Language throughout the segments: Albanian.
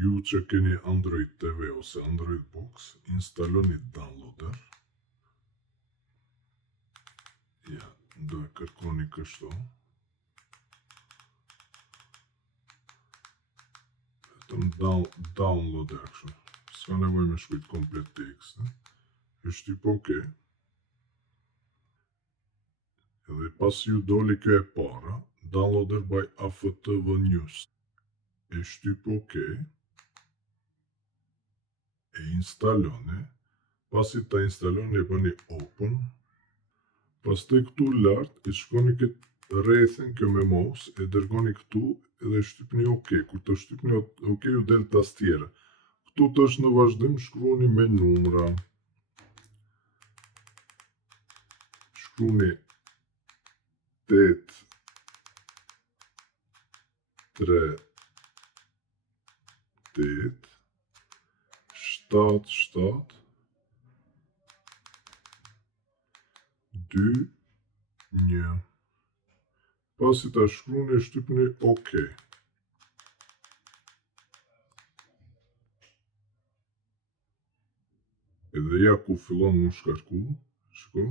Ju që keni Android TV ose Android Box, instaloni downloader. Ja, do e kërkoni kështu. Downloader kështu. S'ka nevoj me shkujt komplet tekst. E shtyp OK. Edhe pas ju doli kjo e para, downloader by AFTV News. E shtyp OK. E instaloni. Pasi ta instaloni e bëni open. Pas të këtu lartë, e shkoni këtë rrethin kjo me mouse, e dërgoni këtu edhe shtypni OK. Kur të shtypni OK, ju del tastiera. Këtu të është në vazhdim, shkruani me numra. Shkruani 8, 3, 8, 7, 7, 2, 1. Pasi ta shkruani, shtypni OK. Edhe ja ku fillon më shkarku, shko.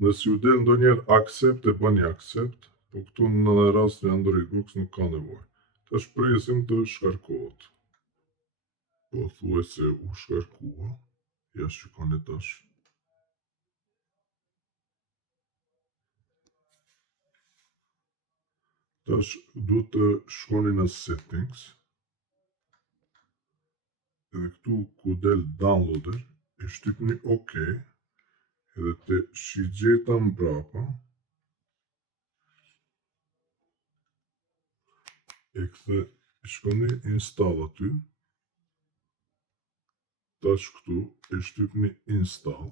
Nëse ju del ndonjëherë accept, e bani accept, po këtu në rast në Android Box nuk ka nevojë. Tash presim të shkarkohet. Po thuaj se u shkarkua. Ja shikoni tash. Tash duhet të shkoni në settings. Edhe këtu ku del downloader, e shtypni OK. Edhe të shigjeta mbrapa. E këthe shkoni install aty. Tash këtu e shtypni install.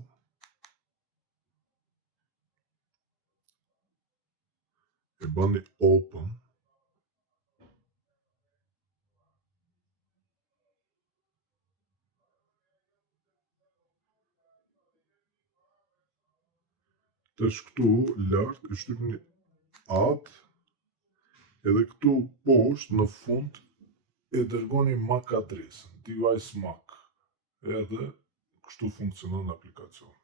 E bani open. Tash këtu lartë e shtypni add. Edhe këtu poshtë në fund e dërgoni MAC adresën, device MAC. Edhe kështu funksionon aplikacioni.